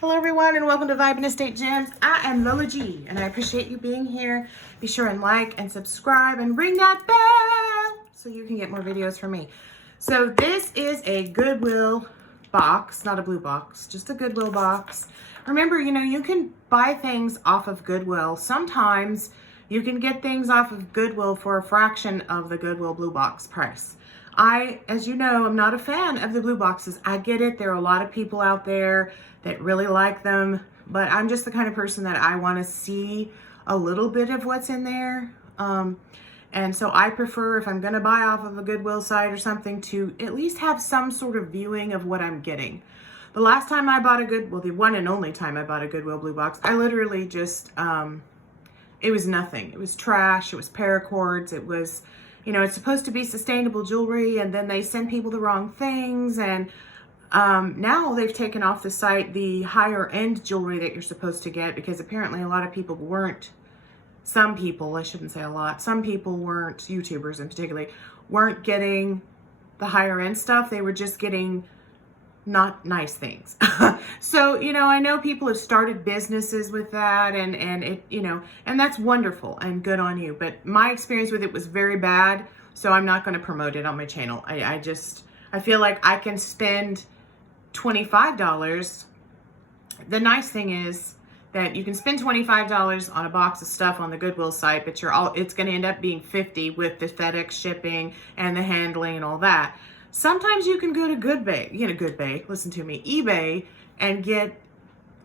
Hello everyone and welcome to Vibinestategems. I am Lola Gee and I appreciate you being here. Be sure and like and subscribe and ring that bell so you can get more videos from me. So this is a Goodwill box, not a blue box, just a Goodwill box. Remember, you can buy things off of Goodwill. Sometimes you can get things off of Goodwill for a fraction of the Goodwill blue box price. As you know, I'm not a fan of the blue boxes. I get it. There are a lot of people out there that really like them, but I'm just the kind of person that I want to see a little bit of what's in there. And so I prefer, if I'm going to buy off of a Goodwill site or something, to at least have some sort of viewing of what I'm getting. The last time I bought the one and only time I bought a Goodwill blue box, I literally just, it was nothing. It was trash. It was paracords. It was, it's supposed to be sustainable jewelry, and then they send people the wrong things. And now they've taken off the site the higher end jewelry that you're supposed to get, because apparently a lot of people weren't, some people, I shouldn't say a lot, some people weren't, YouTubers in particular, weren't getting the higher end stuff. They were just getting not nice things. So, I know people have started businesses with that, and it, and that's wonderful and good on you. But my experience with it was very bad. So I'm not going to promote it on my channel. I feel like I can spend $25. The nice thing is that you can spend $25 on a box of stuff on the Goodwill site, but it's going to end up being $50 with the FedEx shipping and the handling and all that. Sometimes you can go to eBay, and get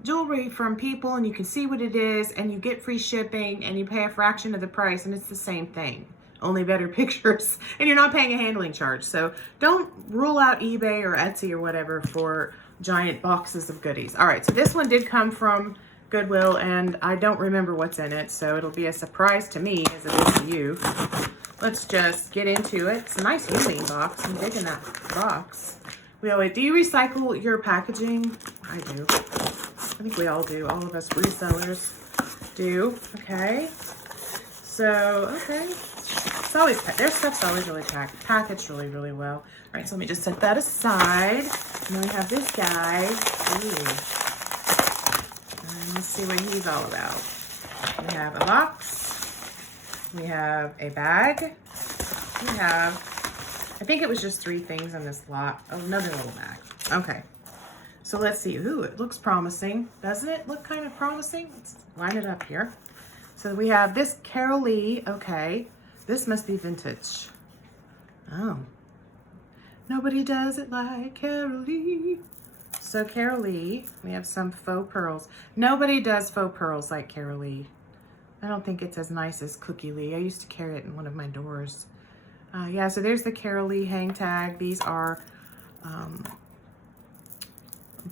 jewelry from people, and you can see what it is, and you get free shipping, and you pay a fraction of the price, and it's the same thing, only better pictures, and you're not paying a handling charge. So don't rule out eBay or Etsy or whatever for giant boxes of goodies. All right, so this one did come from Goodwill, and I don't remember what's in it, so it'll be a surprise to me as it is to you. Let's just get into it. It's a nice viewing box. I'm digging that box. Do you recycle your packaging? I do. I think we all do. All of us resellers do. Okay. So, okay. It's always, their stuff's always really packaged really, really well. All right, so let me just set that aside. And then we have this guy. Ooh. And let's see what he's all about. We have a box. We have a bag. We have, I think it was just 3 things in this lot. Oh, another little bag. Okay. So let's see. Ooh, it looks promising. Doesn't it look kind of promising? Let's line it up here. So we have this Carol Lee. Okay. This must be vintage. Oh. Nobody does it like Carol Lee. So Carol Lee, we have some faux pearls. Nobody does faux pearls like Carol Lee. I don't think it's as nice as Cookie Lee. I used to carry it in one of my doors. Yeah, so there's the Carol Lee hang tag. These are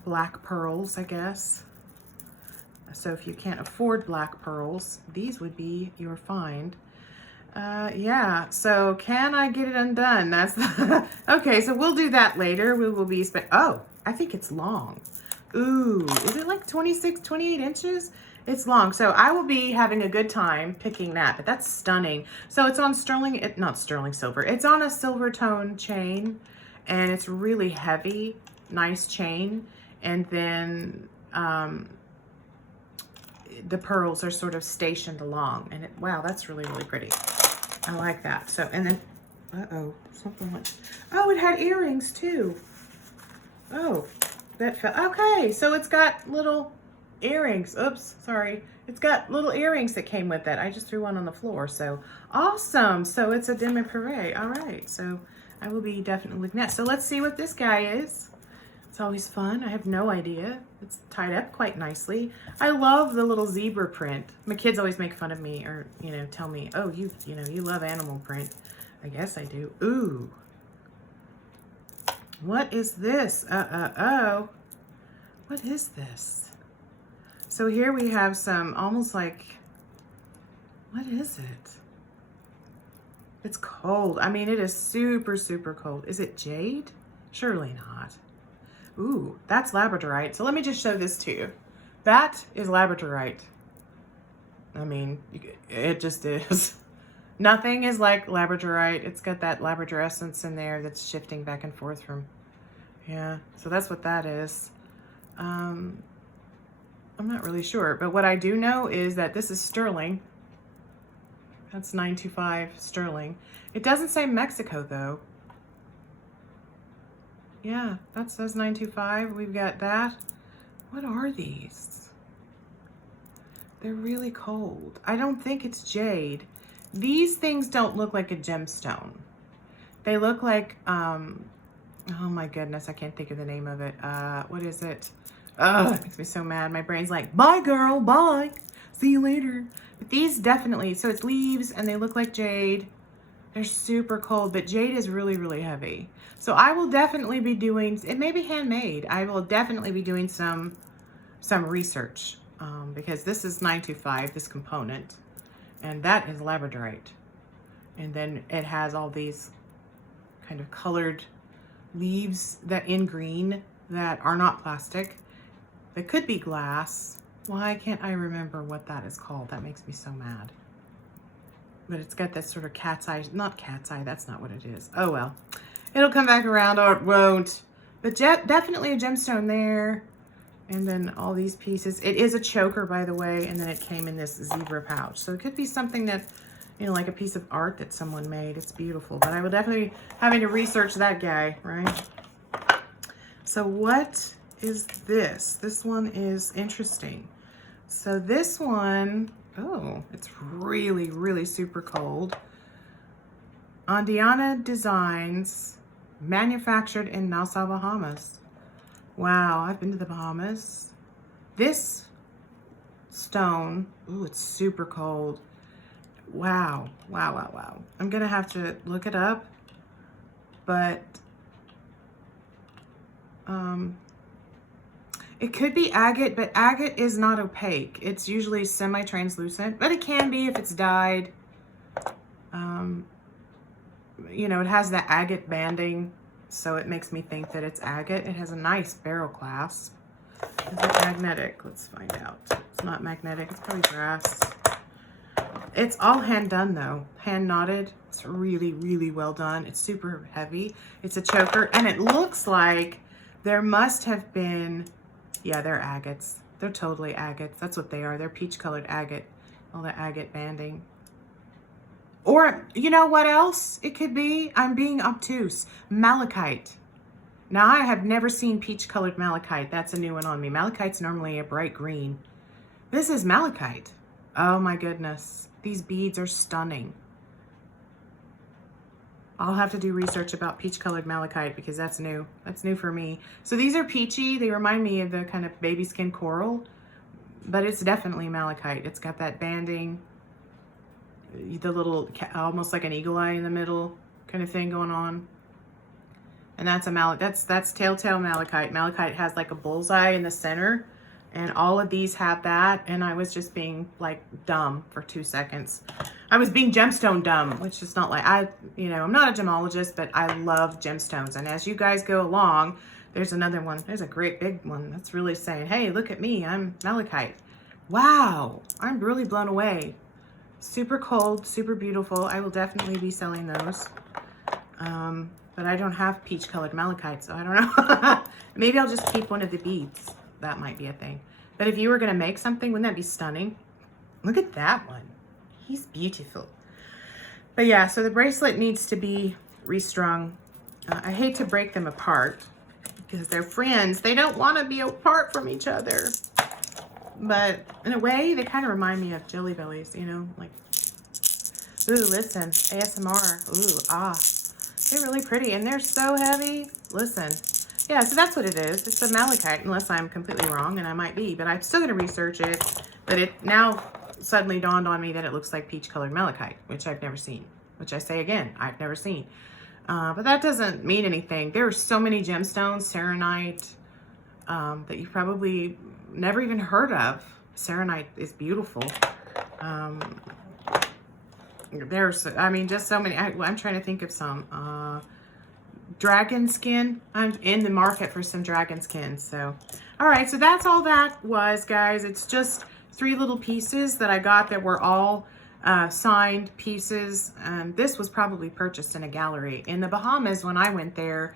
black pearls, I guess. So if you can't afford black pearls, these would be your find. Yeah, so can I get it undone? That's the okay, so we'll do that later. We will be oh, I think it's long. Ooh, is it like 26, 28 inches? It's long, so I will be having a good time picking that, but that's stunning. So it's on not sterling silver. It's on a silver tone chain, and it's really heavy, nice chain. And then the pearls are sort of stationed along, and wow, that's really, really pretty. I like that. So, and then, something like, oh, it had earrings too. Oh, that fell, okay, so it's got little earrings. Oops, sorry. It's got little earrings that came with it. I just threw one on the floor. So awesome. So it's a demi-pare. All right. So I will be definitely looking at. So let's see what this guy is. It's always fun. I have no idea. It's tied up quite nicely. I love the little zebra print. My kids always make fun of me, or tell me, oh, you love animal print. I guess I do. Ooh. What is this? Oh. What is this? So here we have some almost like, what is it? It's cold. I mean, it is super, super cold. Is it jade? Surely not. Ooh, that's labradorite. So let me just show this to you. That is labradorite. I mean, it just is. Nothing is like labradorite. It's got that labradorescence in there that's shifting back and forth from, yeah. So that's what that is. I'm not really sure, but what I do know is that this is sterling. That's 925 sterling. It doesn't say Mexico though. Yeah, that says 925. We've got that. What are these? They're really cold. I don't think it's jade. These things don't look like a gemstone. They look like, oh my goodness, I can't think of the name of it. What is it? Ugh, it makes me so mad. My brain's like, bye girl, bye. See you later. But these definitely, so it's leaves and they look like jade. They're super cold, but jade is really, really heavy. So I will definitely be doing, it may be handmade. I will definitely be doing some research because this is 925, this component, and that is labradorite. And then it has all these kind of colored leaves that in green that are not plastic. That could be glass. Why can't I remember what that is called? That makes me so mad. But it's got that sort of cat's eye, not cat's eye, that's not what it is. Oh well, it'll come back around or it won't. But definitely a gemstone there. And then all these pieces. It is a choker, by the way, and then it came in this zebra pouch. So it could be something that, you know, like a piece of art that someone made. It's beautiful, but I will definitely be having to research that guy, right? So what is this? This one is interesting. So this one, oh, it's really, really super cold. Andiana Designs, manufactured in Nassau, Bahamas. Wow, I've been to the Bahamas. This stone, ooh, it's super cold. Wow, wow, wow, wow. I'm gonna have to look it up, but it could be agate, but agate is not opaque. It's usually semi-translucent, but it can be if it's dyed. You know, it has that agate banding, so it makes me think that it's agate. It has a nice barrel clasp. Is it magnetic? Let's find out. It's not magnetic, it's probably brass. It's all hand done though, hand knotted. It's really, really well done. It's super heavy. It's a choker, and it looks like there must have been, yeah, they're agates. They're totally agates. That's what they are. They're peach colored agate, all the agate banding. Or, you know what else it could be? I'm being obtuse. Malachite. Now, I have never seen peach colored malachite. That's a new one on me. Malachite's normally a bright green. This is malachite. Oh my goodness. These beads are stunning. I'll have to do research about peach colored malachite because that's new. That's new for me. So these are peachy. They remind me of the kind of baby skin coral, but it's definitely malachite. It's got that banding, the little, almost like an eagle eye in the middle kind of thing going on. And that's a that's telltale malachite. Malachite has like a bullseye in the center, and all of these have that. And I was just being like dumb for 2 seconds. I was being gemstone dumb, which is not like, you know, I'm not a gemologist, but I love gemstones. And as you guys go along, there's another one. There's a great big one that's really saying, hey, look at me, I'm malachite. Wow, I'm really blown away. Super cold, super beautiful. I will definitely be selling those. But I don't have peach colored malachite, so I don't know. Maybe I'll just keep one of the beads. That might be a thing. But if you were gonna make something, wouldn't that be stunning? Look at that one. He's beautiful. But yeah, so the bracelet needs to be restrung. I hate to break them apart because they're friends. They don't want to be apart from each other. But in a way, they kind of remind me of Jelly Bellies, you know, like, ooh, listen, ASMR, ooh, ah. They're really pretty, and they're so heavy. Listen. Yeah, so that's what it is. It's a malachite, unless I'm completely wrong, and I might be, but I'm still going to research it. But it now suddenly dawned on me that it looks like peach-colored malachite, which I've never seen. Which I say again, I've never seen. But that doesn't mean anything. There are so many gemstones, serenite, that you've probably never even heard of. Serenite is beautiful. There's, I mean, just so many. I'm trying to think of some. Dragon skin. I'm in the market for some dragon skin. So, all right. So that's all that was, guys. It's just 3 little pieces that I got that were all signed pieces. This was probably purchased in a gallery. In the Bahamas, when I went there,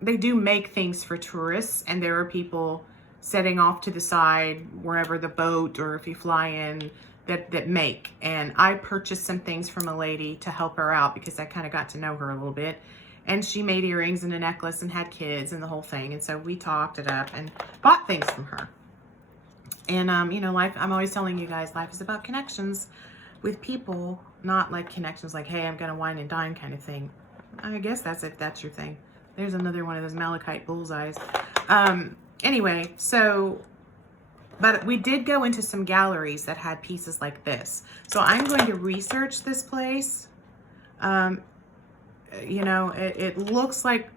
they do make things for tourists, and there are people setting off to the side wherever the boat or if you fly in that make. And I purchased some things from a lady to help her out because I kind of got to know her a little bit. And she made earrings and a necklace and had kids and the whole thing. And so we talked it up and bought things from her. And, you know, life, I'm always telling you guys, life is about connections with people, not like connections like, hey, I'm going to wine and dine kind of thing. I guess that's if that's your thing. There's another one of those malachite bullseyes. Anyway, so, but we did go into some galleries that had pieces like this. So I'm going to research this place. You know, it looks like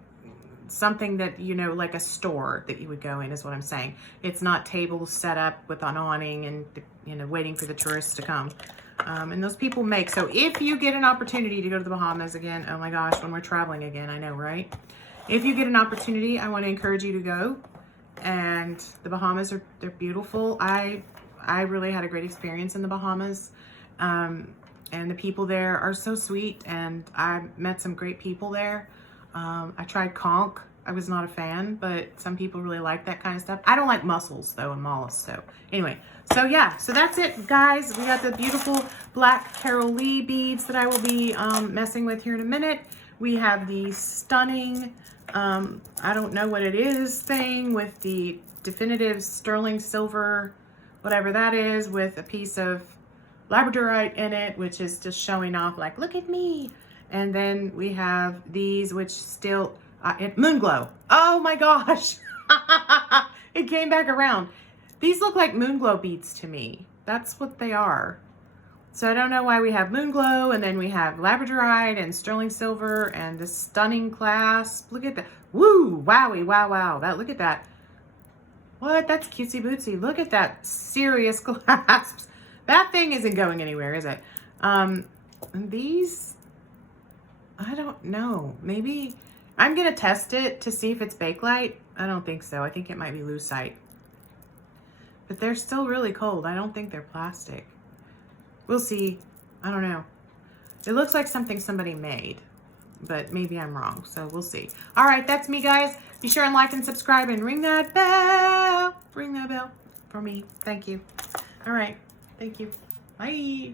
something that, you know, like a store that you would go in is what I'm saying. It's not tables set up with an awning and, you know, waiting for the tourists to come. And those people make. So if you get an opportunity to go to the Bahamas again, oh my gosh, when we're traveling again, I know, right? If you get an opportunity, I want to encourage you to go. And the Bahamas they're beautiful. I really had a great experience in the Bahamas. And the people there are so sweet, and I met some great people there. I tried conch. I was not a fan, but some people really like that kind of stuff. I don't like mussels though and mollusks. So anyway, so yeah, so that's it, guys. We got the beautiful black Carol Lee beads that I will be messing with here in a minute. We have the stunning, I don't know what it is thing with the definitive sterling silver, whatever that is, with a piece of labradorite in it, which is just showing off like, look at me. And then we have these, which still, moon glow. Oh my gosh. It came back around. These look like moon glow beads to me. That's what they are. So I don't know why we have moon glow, and then we have labradorite and sterling silver and this stunning clasp. Look at that. Woo, wowie, wow, wow. That, look at that. What? That's cutesy bootsy. Look at that serious clasps. That thing isn't going anywhere, is it? These, I don't know. Maybe I'm going to test it to see if it's Bakelite. I don't think so. I think it might be lucite. But they're still really cold. I don't think they're plastic. We'll see. I don't know. It looks like something somebody made, but maybe I'm wrong. So we'll see. All right, that's me, guys. Be sure and like and subscribe and ring that bell. Ring that bell for me. Thank you. All right. Thank you. Bye.